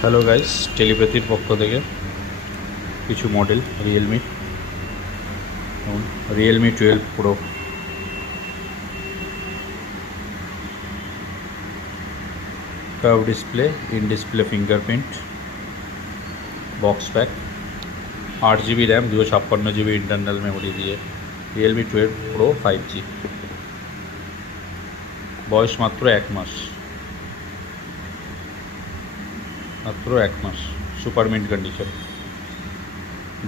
Hello guys, টেলিপ্যাথির পক্ষ থেকে কিছু মডেল রিয়েলমি, যেমন Realme 12 pro, curve display, in display fingerprint, box pack, 8 GB RAM, 256 GB internal memory দিয়ে Realme 12 pro 5G। বয়স মাত্র 1 মাস, মাত্র 1 মাস। Super mint condition.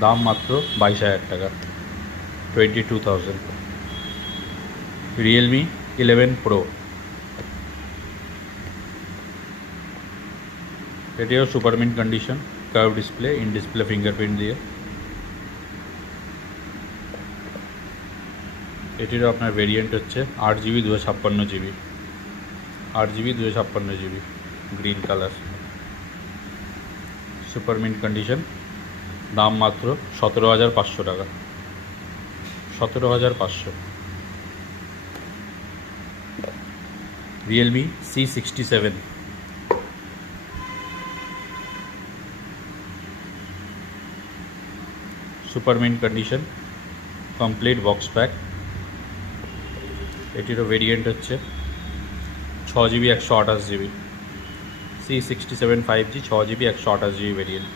দাম মাত্র 22,000 টাকা, 22,000। রিয়েলমি 11 প্রো, এটিও super mint condition, curve display, in display fingerprint দিয়ে। এটিরও আপনার ভেরিয়েন্ট হচ্ছে 8 GB 256 GB, 8 GB 256 GB, green colour, super mint condition. দাম মাত্র 17,500 টাকা, 17,500। Realme C67, super mint condition, complete box pack. এটিরও ভেরিয়েন্ট হচ্ছে 6 GB 128 GB, C67 5G 6 GB 128 GB variant,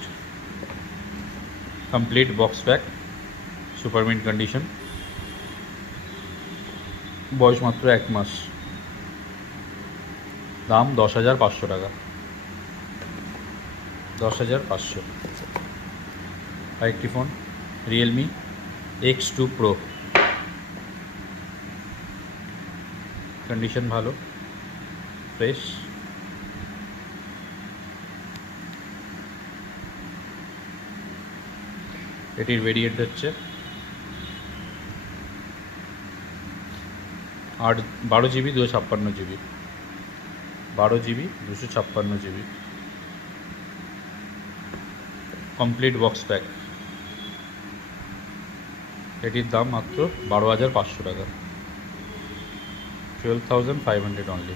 complete box pack, super mint condition. বয়স মাত্র 1 মাস। দাম 10,500 টাকা, 10,500। আরেকটি phone Realme X2 pro, condition ভালো, ফ্রেশ। এটির ভেরিয়েন্ট হচ্ছে 12 GB 256 GB, 12 GB 256 GB, complete box pack. এটির দাম মাত্র 12,500 টাকা, 12,500 অনলি।